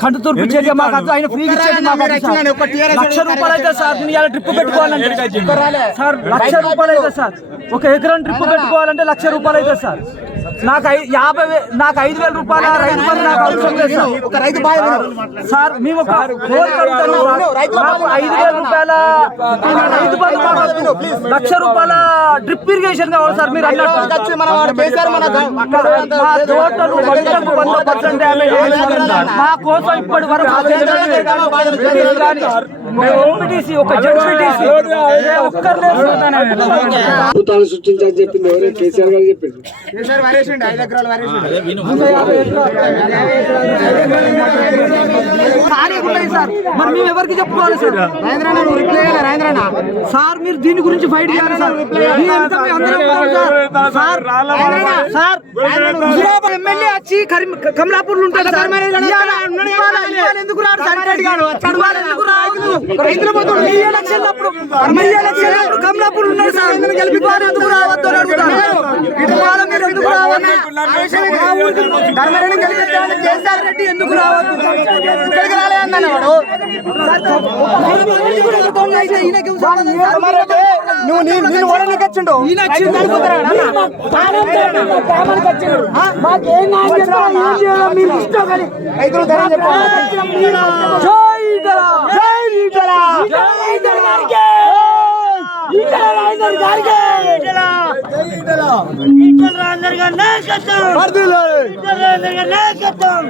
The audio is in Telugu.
కంటి తూర్పు చర్య మాకు అది ఆయన ఫ్రీ ఇచ్చేది మాకు. లక్ష రూపాయలు అయితే సార్ నేను ఇలా ట్రిప్ పెట్టుకోవాలంటే సార్ లక్ష రూపాయలు అయితే సార్. ఒక ఎకరం ట్రిప్ పెట్టుకోవాలంటే లక్ష రూపాయలు అయితే సార్. నాకు యాభై నాకు ఐదు వేల రూపాయల రైతు బంధు నాకు అవసరం లేదు సార్. ఒక రైతు బాధ సార్ మేము ఒక. మాకు ఐదు వేల రూపాయల రైతు బంధు. లక్ష రూపాయల డ్రిప్ ఇరిగేషన్ కావాలి సార్ మీరు తోటలు వందకు వంద పర్సెంట్ డ్యామేజ్. మా కోసం ఇప్పటి వరకు సృష్టించాలని చెప్పింది ఎవరే కేసీఆర్ గారు చెప్పింది ఐదు ఎకరాలు సార్. మరి మేము ఎవరికి చెప్పుకోవాలి సార్? నువ్వు రిప్లై. సార్ మీరు దీని గురించి ఫైట్ చేయాలి సార్. Sir sir. ఎమ్మెల్యే వచ్చి కమలాపూర్లో ఉంటాడు సార్. ఎందుకు రాడు సార్ ఇక్కడికి? ఇవాళ ఎందుకు ఎలక్షన్ అప్పుడు ఎలక్షన్ అప్పుడు కమలాపూర్ ఉన్నాడు సార్. ఇవాళ ఎందుకు రావద్దు అని అడుగుతాను ఇవాళ మీరు ఎందుకు రావద్దు ధర్మరెడ్డిని గెలిపించాలని కేసీఆర్ రెడ్డి ఎందుకు రావద్దు? ఇక్కడికి రాలేదన్న వాడు. ధర్మారెడ్డి, నువ్వు నీ నేను ఓడనికి వచ్చిండు రైతులు ధర నాయకత్వం.